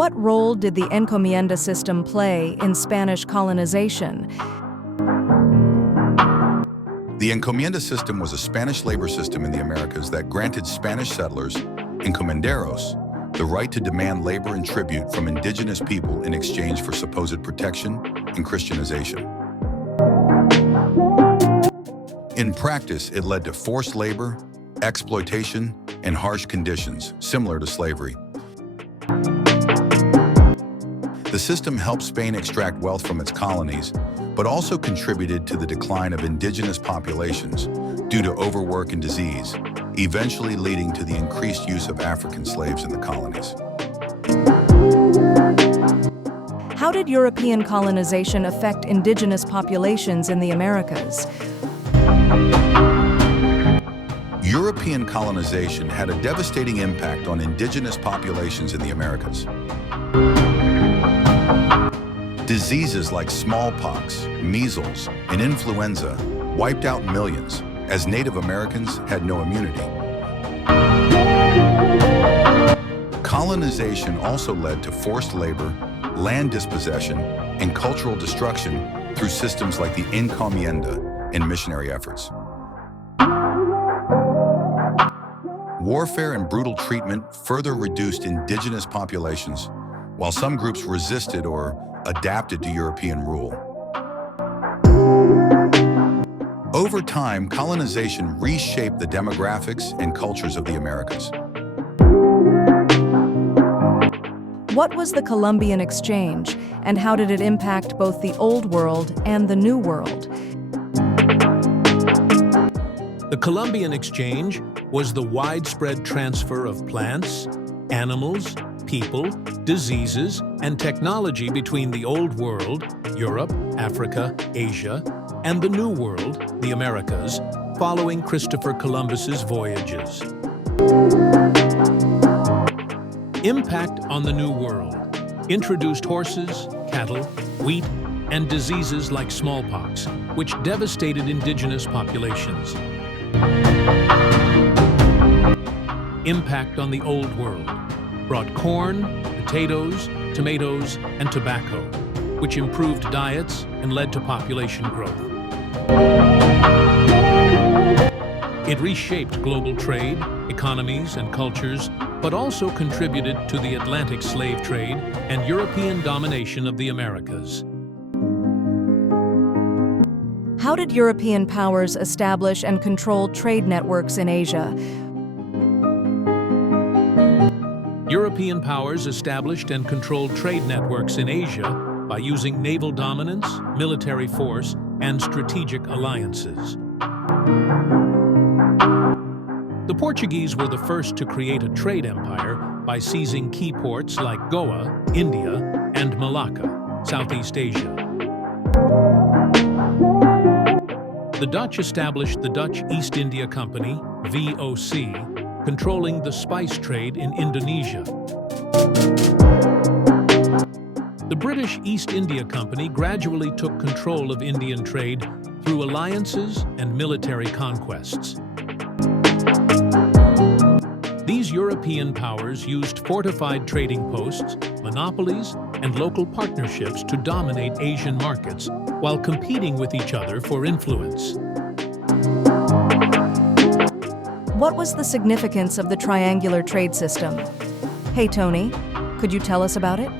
What role did the encomienda system play in Spanish colonization? The encomienda system was a Spanish labor system in the Americas that granted Spanish settlers, encomenderos, the right to demand labor and tribute from indigenous people in exchange for supposed protection and Christianization. In practice, it led to forced labor, exploitation, and harsh conditions, similar to slavery. The system helped Spain extract wealth from its colonies, but also contributed to the decline of indigenous populations due to overwork and disease, eventually leading to the increased use of African slaves in the colonies. How did European colonization affect indigenous populations in the Americas? European colonization had a devastating impact on indigenous populations in the Americas. Diseases like smallpox, measles, and influenza wiped out millions, as Native Americans had no immunity. Colonization also led to forced labor, land dispossession, and cultural destruction through systems like the encomienda and missionary efforts. Warfare and brutal treatment further reduced indigenous populations, while some groups resisted or adapted to European rule. Over time, colonization reshaped the demographics and cultures of the Americas. What was the Columbian Exchange, and how did it impact both the Old World and the New World? The Columbian Exchange was the widespread transfer of plants, animals, people, diseases, and technology between the Old World, Europe, Africa, Asia, and the New World, the Americas, following Christopher Columbus's voyages. Impact on the New World introduced horses, cattle, wheat, and diseases like smallpox, which devastated indigenous populations. Impact on the Old World brought corn, potatoes, tomatoes, and tobacco, which improved diets and led to population growth. It reshaped global trade, economies, and cultures, but also contributed to the Atlantic slave trade and European domination of the Americas. How did European powers establish and control trade networks in Asia? European powers established and controlled trade networks in Asia by using naval dominance, military force, and strategic alliances. The Portuguese were the first to create a trade empire by seizing key ports like Goa, India, and Malacca, Southeast Asia. The Dutch established the Dutch East India Company, VOC, controlling the spice trade in Indonesia. The British East India Company gradually took control of Indian trade through alliances and military conquests. These European powers used fortified trading posts, monopolies, and local partnerships to dominate Asian markets while competing with each other for influence. What was the significance of the triangular trade system? Hey, Tony, could you tell us about it?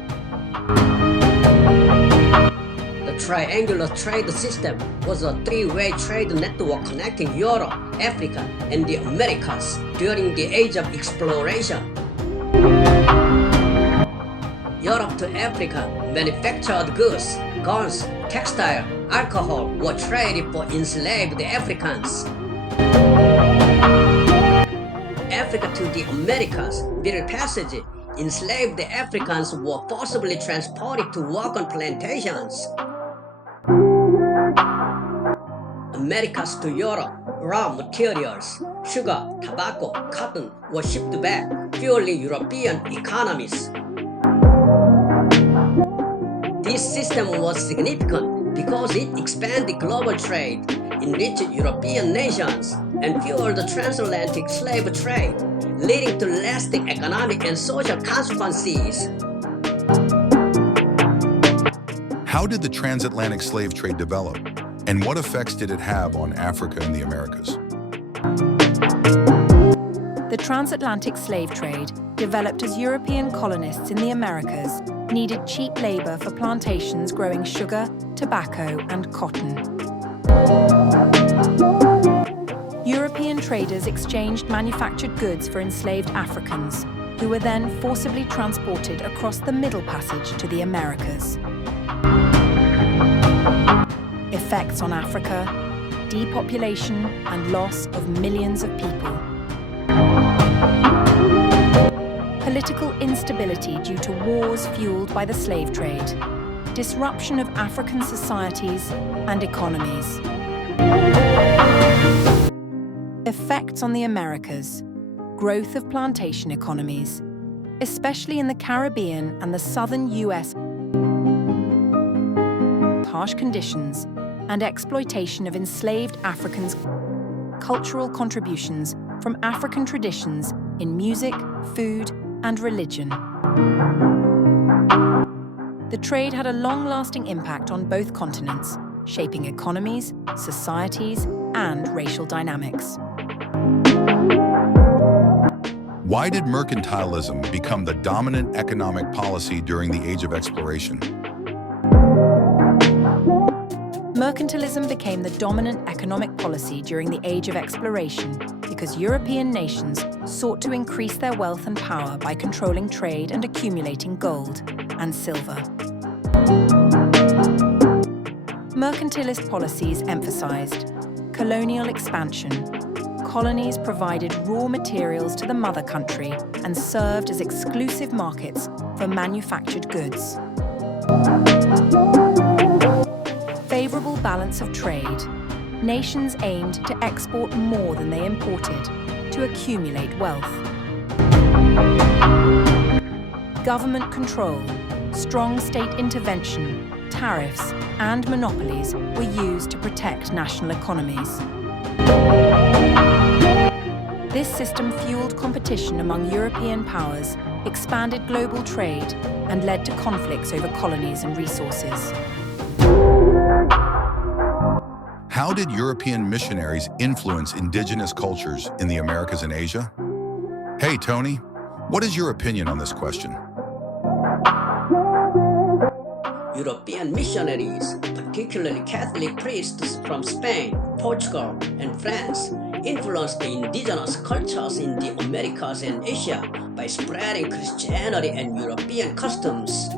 The triangular trade system was a three-way trade network connecting Europe, Africa, and the Americas during the Age of Exploration. Europe to Africa manufactured goods, guns, textile, alcohol were traded for enslaved Africans. Africa to the Americas, middle passage, enslaved Africans were forcibly transported to work on plantations. Americas to Europe, raw materials, sugar, tobacco, cotton were shipped back, fueling European economies. This system was significant because it expanded global trade, enriched European nations, and fueled the transatlantic slave trade, leading to lasting economic and social consequences. How did the transatlantic slave trade develop, and what effects did it have on Africa and the Americas? The transatlantic slave trade developed as European colonists in the Americas needed cheap labor for plantations growing sugar, tobacco, and cotton. European traders exchanged manufactured goods for enslaved Africans, who were then forcibly transported across the Middle Passage to the Americas. Effects on Africa: depopulation and loss of millions of people. Political instability due to wars fueled by the slave trade. Disruption of African societies and economies. Effects on the Americas. Growth of plantation economies, especially in the Caribbean and the southern US. Harsh conditions and exploitation of enslaved Africans. Cultural contributions from African traditions in music, food, and religion. The trade had a long-lasting impact on both continents, shaping economies, societies, and racial dynamics. Why did mercantilism become the dominant economic policy during the Age of Exploration? Mercantilism became the dominant economic policy during the Age of Exploration because European nations sought to increase their wealth and power by controlling trade and accumulating gold and silver. Mercantilist policies emphasized colonial expansion. Colonies provided raw materials to the mother country and served as exclusive markets for manufactured goods. Favorable balance of trade. Nations aimed to export more than they imported to accumulate wealth. Government control, strong state intervention, tariffs, and monopolies were used to protect national economies. This system fueled competition among European powers, expanded global trade, and led to conflicts over colonies and resources. How did European missionaries influence indigenous cultures in the Americas and Asia? Hey, Tony, what is your opinion on this question? European missionaries, particularly Catholic priests from Spain, Portugal, and France, influenced the indigenous cultures in the Americas and Asia by spreading Christianity and European customs.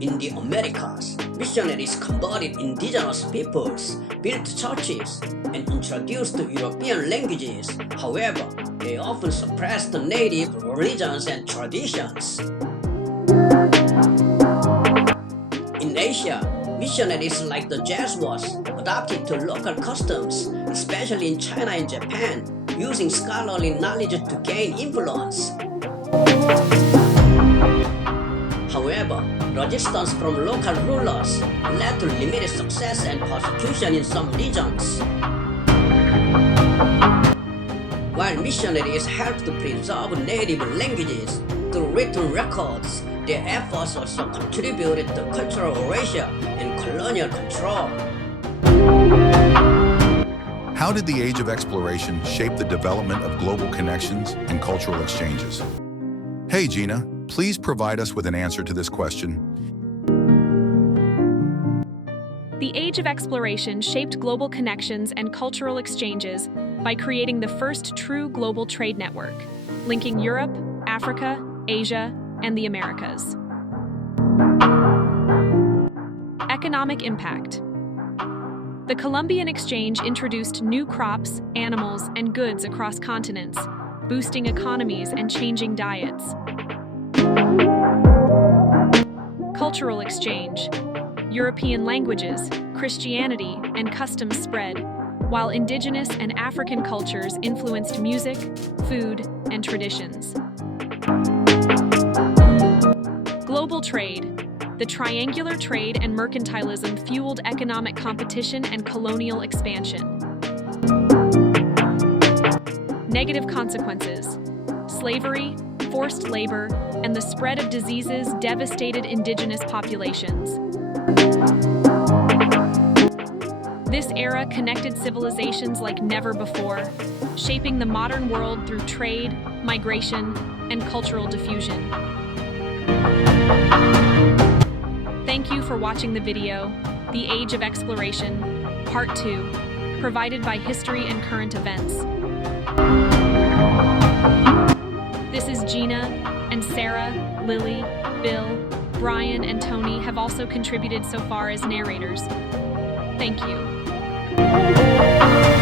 In the Americas, missionaries converted indigenous peoples, built churches, and introduced European languages. However, they often suppressed the native religions and traditions. In Asia, missionaries like the Jesuits adapted to local customs, especially in China and Japan, using scholarly knowledge to gain influence. However, resistance from local rulers led to limited success and persecution in some regions. While missionaries helped to preserve native languages through written records, their efforts also contributed to cultural erasure and colonial control. How did the Age of Exploration shape the development of global connections and cultural exchanges? Hey, Gina, please provide us with an answer to this question. The Age of Exploration shaped global connections and cultural exchanges by creating the first true global trade network, linking Europe, Africa, Asia, and the Americas. Economic impact. The Columbian Exchange introduced new crops, animals, and goods across continents, boosting economies and changing diets. Cultural exchange. European languages, Christianity, and customs spread, while indigenous and African cultures influenced music, food, and traditions. Global trade. The triangular trade and mercantilism fueled economic competition and colonial expansion. Negative consequences. Slavery, forced labor, and the spread of diseases devastated indigenous populations. This era connected civilizations like never before, shaping the modern world through trade, migration, and cultural diffusion. Thank you for watching the video, The Age of Exploration, Part 2, provided by History and Current Events. This is Gina, and Sarah, Lily, Bill, Brian, and Tony have also contributed so far as narrators. Thank you.